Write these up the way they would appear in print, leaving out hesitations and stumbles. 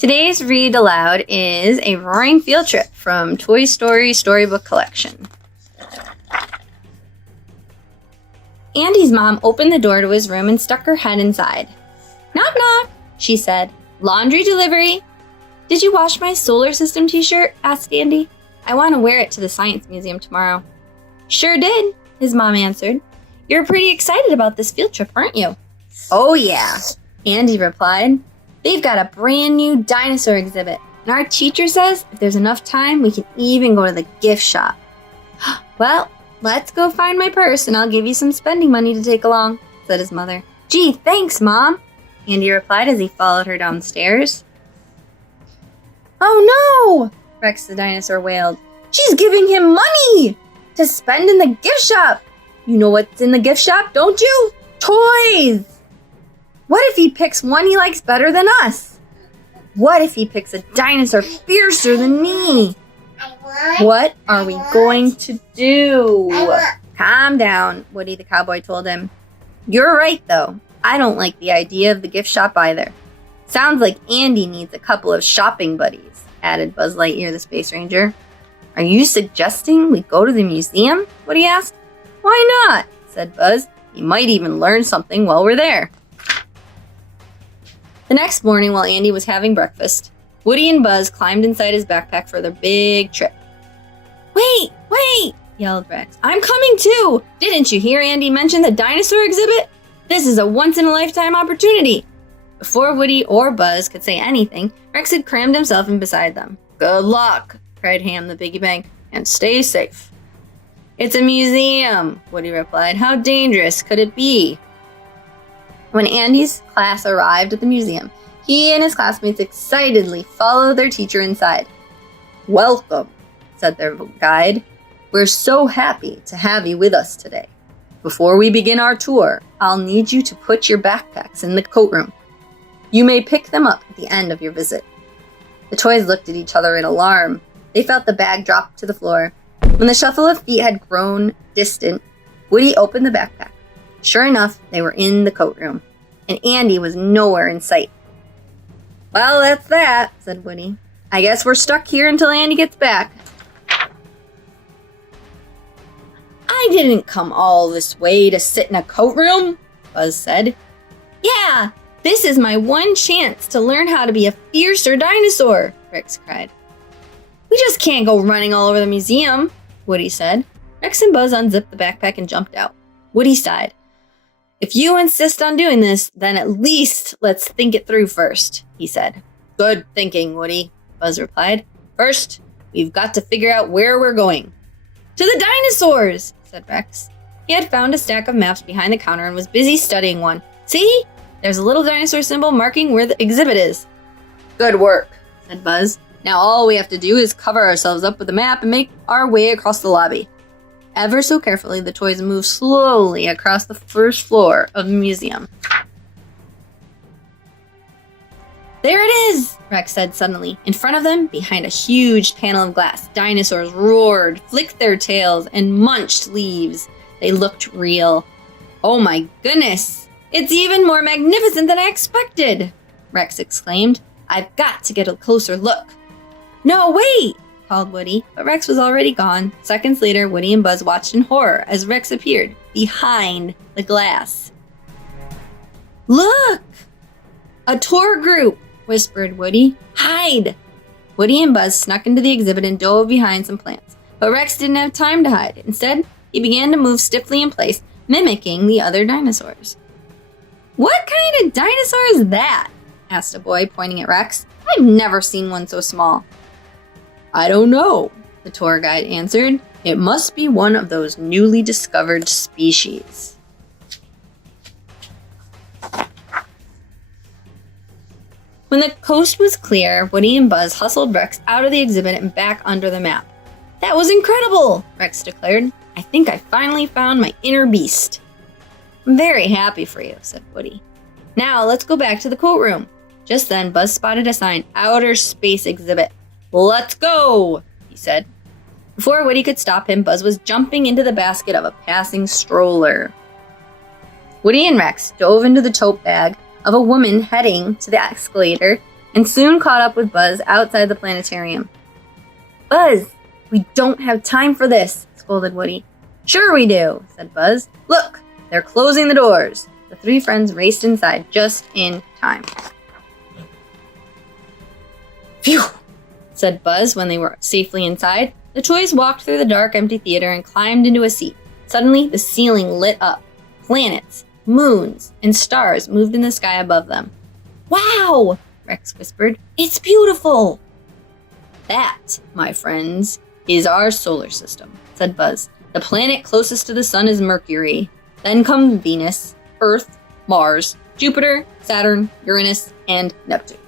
Today's read aloud is A Roaring Field Trip from Toy Story Storybook Collection. Andy's mom opened the door to his room and stuck her head inside. "Knock, knock," she said. "Laundry delivery." "Did you wash my solar system t-shirt?" asked Andy. "I want to wear it to the science museum tomorrow." "Sure did," his mom answered. "You're pretty excited about this field trip, aren't you?" "Oh yeah," Andy replied. "They've got a brand new dinosaur exhibit, and our teacher says if there's enough time, we can even go to the gift shop." "Well, let's go find my purse and I'll give you some spending money to take along," said his mother. "Gee, thanks, Mom," Andy replied as he followed her down the stairs. "Oh no!" Rex the dinosaur wailed. "She's giving him money to spend in the gift shop. You know what's in the gift shop, don't you? Toys! What if he picks one he likes better than us? What if he picks a dinosaur fiercer than me? What are we going to do?" "Calm down," Woody the cowboy told him. "You're right, though. I don't like the idea of the gift shop either. Sounds like Andy needs a couple of shopping buddies," added Buzz Lightyear the Space Ranger. "Are you suggesting we go to the museum?" Woody asked. "Why not?" said Buzz. "You might even learn something while we're there." The next morning, while Andy was having breakfast, Woody and Buzz climbed inside his backpack for their big trip. "Wait, wait!" yelled Rex. "I'm coming too! Didn't you hear Andy mention the dinosaur exhibit? This is a once-in-a-lifetime opportunity!" Before Woody or Buzz could say anything, Rex had crammed himself in beside them. "Good luck!" cried Ham the piggy bank, "and stay safe." "It's a museum," Woody replied. "How dangerous could it be?" When Andy's class arrived at the museum, he and his classmates excitedly followed their teacher inside. "Welcome," said their guide. "We're so happy to have you with us today. Before we begin our tour, I'll need you to put your backpacks in the coat room. You may pick them up at the end of your visit." The toys looked at each other in alarm. They felt the bag drop to the floor. When the shuffle of feet had grown distant, Woody opened the backpack. Sure enough, they were in the coat room, and Andy was nowhere in sight. "Well, that's that," said Woody. "I guess we're stuck here until Andy gets back." "I didn't come all this way to sit in a coat room," Buzz said. "Yeah, this is my one chance to learn how to be a fiercer dinosaur," Rex cried. "We just can't go running all over the museum," Woody said. Rex and Buzz unzipped the backpack and jumped out. Woody sighed. "If you insist on doing this, then at least let's think it through first," he said. "Good thinking, Woody," Buzz replied. "First, we've got to figure out where we're going." "To the dinosaurs," said Rex. He had found a stack of maps behind the counter and was busy studying one. "See? There's a little dinosaur symbol marking where the exhibit is." "Good work," said Buzz. "Now all we have to do is cover ourselves up with the map and make our way across the lobby." Ever so carefully, the toys moved slowly across the first floor of the museum. "There it is!" Rex said suddenly. In front of them, behind a huge panel of glass, dinosaurs roared, flicked their tails, and munched leaves. They looked real. "Oh my goodness! It's even more magnificent than I expected!" Rex exclaimed. "I've got to get a closer look." "No, wait!" called Woody, but Rex was already gone. Seconds later, Woody and Buzz watched in horror as Rex appeared behind the glass. "Look! A tour group!" whispered Woody. "Hide!" Woody and Buzz snuck into the exhibit and dove behind some plants, but Rex didn't have time to hide. Instead, he began to move stiffly in place, mimicking the other dinosaurs. "What kind of dinosaur is that?" asked a boy, pointing at Rex. "I've never seen one so small." "I don't know," the tour guide answered. "It must be one of those newly discovered species." When the coast was clear, Woody and Buzz hustled Rex out of the exhibit and back under the map. "That was incredible," Rex declared. "I think I finally found my inner beast." "I'm very happy for you," said Woody. "Now let's go back to the coat room." Just then, Buzz spotted a sign, "Outer Space Exhibit." "Let's go," he said. Before Woody could stop him, Buzz was jumping into the basket of a passing stroller. Woody and Rex dove into the tote bag of a woman heading to the escalator and soon caught up with Buzz outside the planetarium. Buzz, we don't have time for this, scolded Woody. Sure we do, said Buzz. Look, they're closing the doors. The three friends raced inside just in time. Phew, said Buzz when they were safely inside. The toys walked through the dark, empty theater and climbed into a seat. Suddenly, the ceiling lit up. Planets, moons, and stars moved in the sky above them. Wow, Rex whispered. It's beautiful. That, my friends, is our solar system, said Buzz. The planet closest to the sun is Mercury. Then come Venus, Earth, Mars, Jupiter, Saturn, Uranus, and Neptune.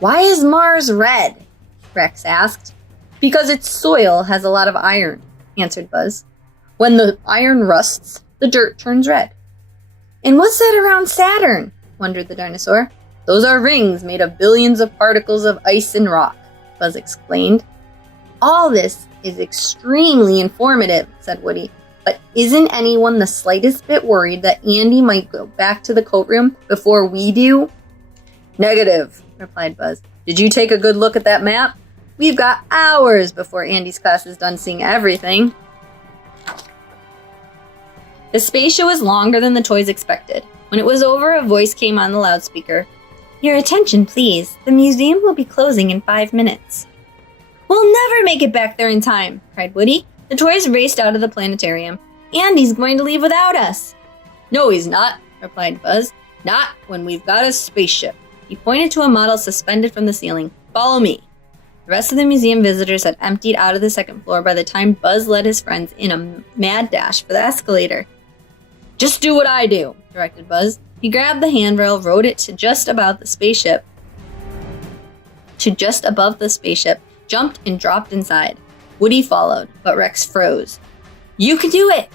Why is Mars red? Rex asked. Because its soil has a lot of iron, answered Buzz. When the iron rusts, the dirt turns red. And what's that around Saturn? Wondered the dinosaur. Those are rings made of billions of particles of ice and rock, Buzz explained. All this is extremely informative, said Woody. But isn't anyone the slightest bit worried that Andy might go back to the coat room before we do? Negative, replied Buzz. Did you take a good look at that map? We've got hours before Andy's class is done seeing everything. The space show was longer than the toys expected. When it was over, a voice came on the loudspeaker. Your attention, please. The museum will be closing in 5 minutes. We'll never make it back there in time, cried Woody. The toys raced out of the planetarium. Andy's going to leave without us. No, he's not, replied Buzz. Not when we've got a spaceship. He pointed to a model suspended from the ceiling. Follow me. The rest of the museum visitors had emptied out of the second floor by the time Buzz led his friends in a mad dash for the escalator. Just do what I do, directed Buzz. He grabbed the handrail, rode it to just above the spaceship, jumped and dropped inside. Woody followed, but Rex froze. You can do it,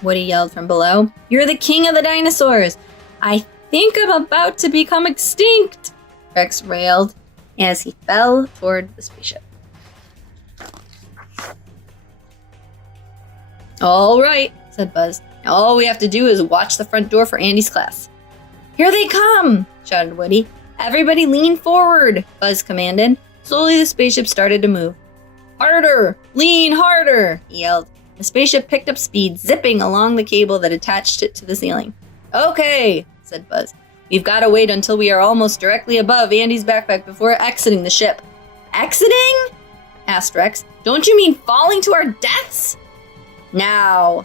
Woody yelled from below. You're the king of the dinosaurs. I think I'm about to become extinct, Rex railed as he fell toward the spaceship. All right, said Buzz. Now all we have to do is watch the front door for Andy's class. Here they come, shouted Woody. Everybody lean forward, Buzz commanded. Slowly the spaceship started to move. Harder! Lean harder! He yelled. The spaceship picked up speed, zipping along the cable that attached it to the ceiling. Okay, said Buzz. We've got to wait until we are almost directly above Andy's backpack before exiting the ship. Exiting? Asked Rex. Don't you mean falling to our deaths? Now,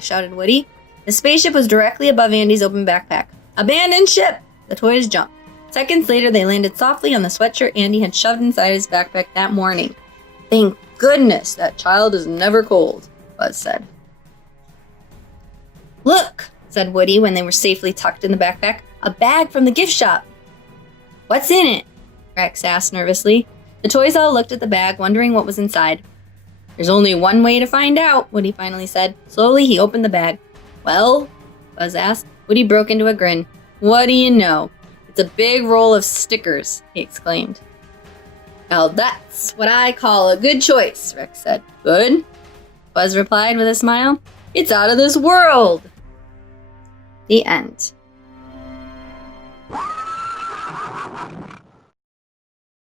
shouted Woody. The spaceship was directly above Andy's open backpack. Abandon ship! The toys jumped. Seconds later, they landed softly on the sweatshirt Andy had shoved inside his backpack that morning. Thank goodness that child is never cold, Buzz said. Look, said Woody when they were safely tucked in the backpack. A bag from the gift shop. What's in it? Rex asked nervously. The toys all looked at the bag, wondering what was inside. There's only one way to find out, Woody finally said. Slowly, he opened the bag. Well? Buzz asked. Woody broke into a grin. What do you know? It's a big roll of stickers, he exclaimed. Now that's what I call a good choice, Rex said. Good? Buzz replied with a smile. It's out of this world! The end.